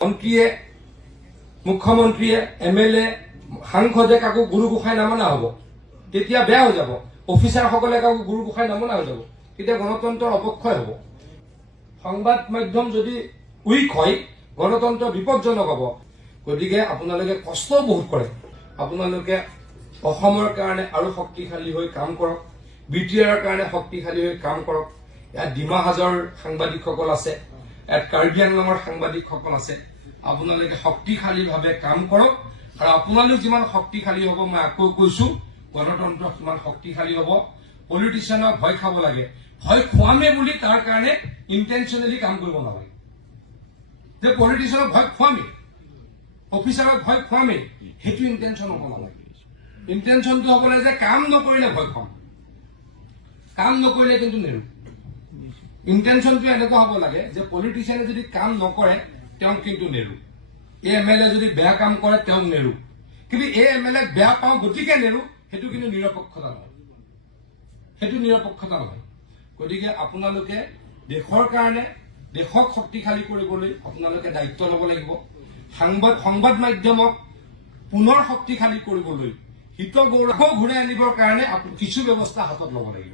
মন্ত্ৰীয়ে মুখ্যমন্ত্ৰীয়ে MLA সাংসদে কাকো গুৰু গোসাঁই নামনা হ'ব, তেতিয়া বেয়া হৈ যাব। অফিচাৰসকলে কাকো গুৰু গোসাঁই নামনা হৈ যাব, তেতিয়া গণতন্ত্ৰৰ অৱক্ষয় হ'ব। সংবাদ মাধ্যম যদি উইক হয় গণতন্ত্ৰ বিপদজনক হ'ব। গতিকে আপোনালোকে কষ্ট বহুত কৰে, আপোনালোকে অসমৰ কাৰণে আৰু শক্তিশালী হৈ কাম কৰক, BTR কাৰণে শক্তিশালী হৈ কাম কৰক। ইয়াত ডিমা হাজৰ সাংবাদিকসকল আছে, ইয়াত কাৰ্বি আংলঙৰ সাংবাদিকসকল আছে। আপোনালোকে শক্তিশালীভাৱে কাম কৰক, আৰু আপোনালোক যিমান শক্তিশালী হ'ব, মই আকৌ কৈছো, গণতন্ত্ৰ সিমান শক্তিশালী হ'ব। পলিটিচিয়ানক ভয় খাব লাগে, ভয় খুৱামে বুলি তাৰ কাৰণে ইণ্টেনশ্যনেলি কাম কৰিব নালাগে। যে পলিটিচিয়ানক ভয় খুৱামে, অফিচাৰক ভয় খুৱামে, সেইটো ইণ্টেনশ্যন হ'ব নালাগে। ইণ্টেনশ্যনটো হ'ব লাগে যে কাম নকৰিলে ভয় খুৱাম, কাম নকৰিলে কিন্তু নেৰো। ইণ্টেনশ্যনটো এনেকুৱা হ'ব লাগে যে পলিটিচিয়ানে যদি কাম নকৰে তেওঁক কিন্তু নেৰো, এই MLA যদি বেয়া কাম কৰে তেওঁক নেৰো, কিন্তু এই MLA বেয়া পাওঁ গতিকে নেৰো, সেইটো কিন্তু নিৰপেক্ষতা নহয়, সেইটো নিৰপেক্ষতা নহয়। গতিকে আপোনালোকে দেশৰ কাৰণে, দেশক শক্তিশালী কৰিবলৈ আপোনালোকে দায়িত্ব ল'ব লাগিব। সংবাদ মাধ্যমক পুনৰ শক্তিশালী কৰিবলৈ, হিত গৌৰৱ ঘূৰাই আনিবৰ কাৰণে কিছু ব্যৱস্থা হাতত ল'ব লাগিব।